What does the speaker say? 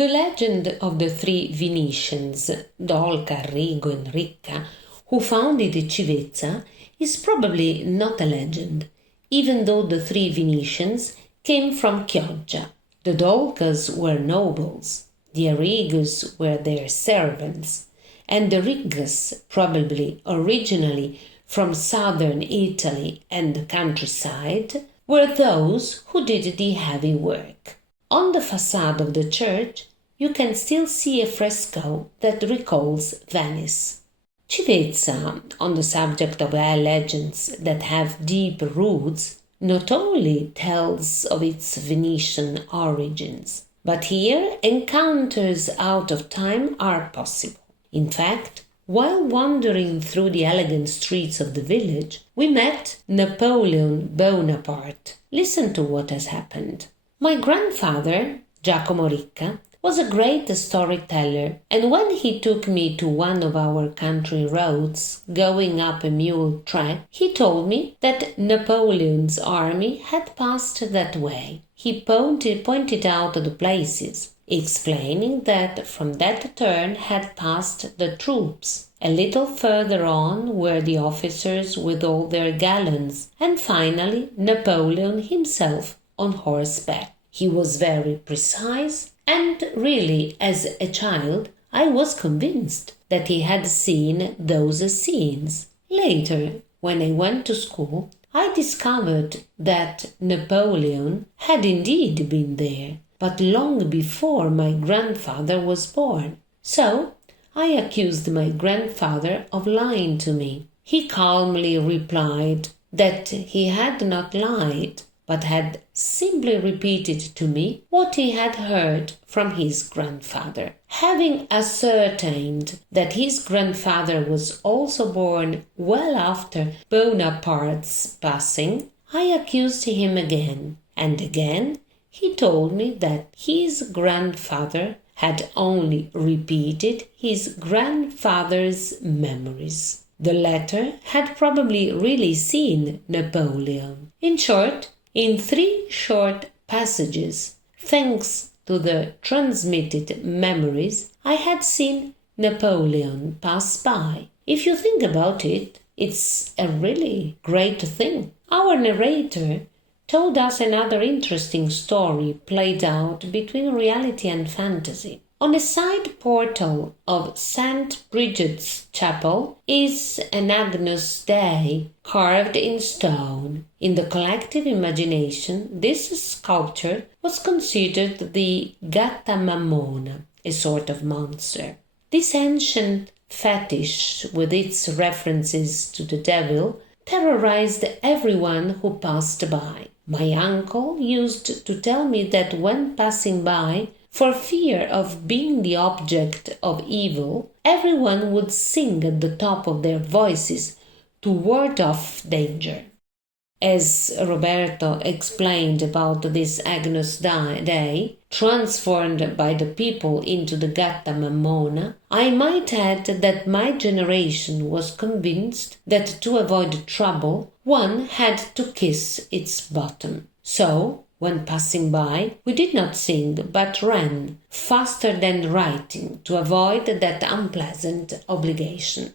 The legend of the three Venetians, Dolca, Arrigo, and Ricca, who founded Civezza, is probably not a legend, even though the three Venetians came from Chioggia. The Dolcas were nobles, the Arrigos were their servants, and the Riccas, probably originally from southern Italy and the countryside, were those who did the heavy work. On the facade of the church, you can still see a fresco that recalls Venice. Civezza, on the subject of legends that have deep roots, not only tells of its Venetian origins, but here encounters out of time are possible. In fact, while wandering through the elegant streets of the village, we met Napoleon Bonaparte. Listen to what has happened. My grandfather, Giacomo Ricca, was a great storyteller, and when he took me to one of our country roads going up a mule track, he told me that Napoleon's army had passed that way. He pointed out the places, explaining that from that turn had passed the troops. A little further on were the officers with all their gallons, and finally Napoleon himself on horseback. He was very precise, and really, as a child, I was convinced that he had seen those scenes. Later, when I went to school, I discovered that Napoleon had indeed been there, but long before my grandfather was born. So I accused my grandfather of lying to me. He calmly replied that he had not lied, but had simply repeated to me what he had heard from his grandfather. Having ascertained that his grandfather was also born well after Bonaparte's passing, I accused him again, and again he told me that his grandfather had only repeated his grandfather's memories. The latter had probably really seen Napoleon. In short, in 3 short passages, thanks to the transmitted memories, I had seen Napoleon pass by. If you think about it, it's a really great thing. Our narrator told us another interesting story played out between reality and fantasy. On a side portal of St. Bridget's Chapel is an Agnus Dei carved in stone. In the collective imagination, this sculpture was considered the Gatta Mammona, a sort of monster. This ancient fetish, with its references to the devil, terrorized everyone who passed by. My uncle used to tell me that when passing by, for fear of being the object of evil, everyone would sing at the top of their voices to ward off danger. As Roberto explained about this Agnus Dei, transformed by the people into the Gatta Mammona, I might add that my generation was convinced that to avoid trouble, one had to kiss its bottom. So, when passing by, we did not sing, but ran, faster than writing, to avoid that unpleasant obligation.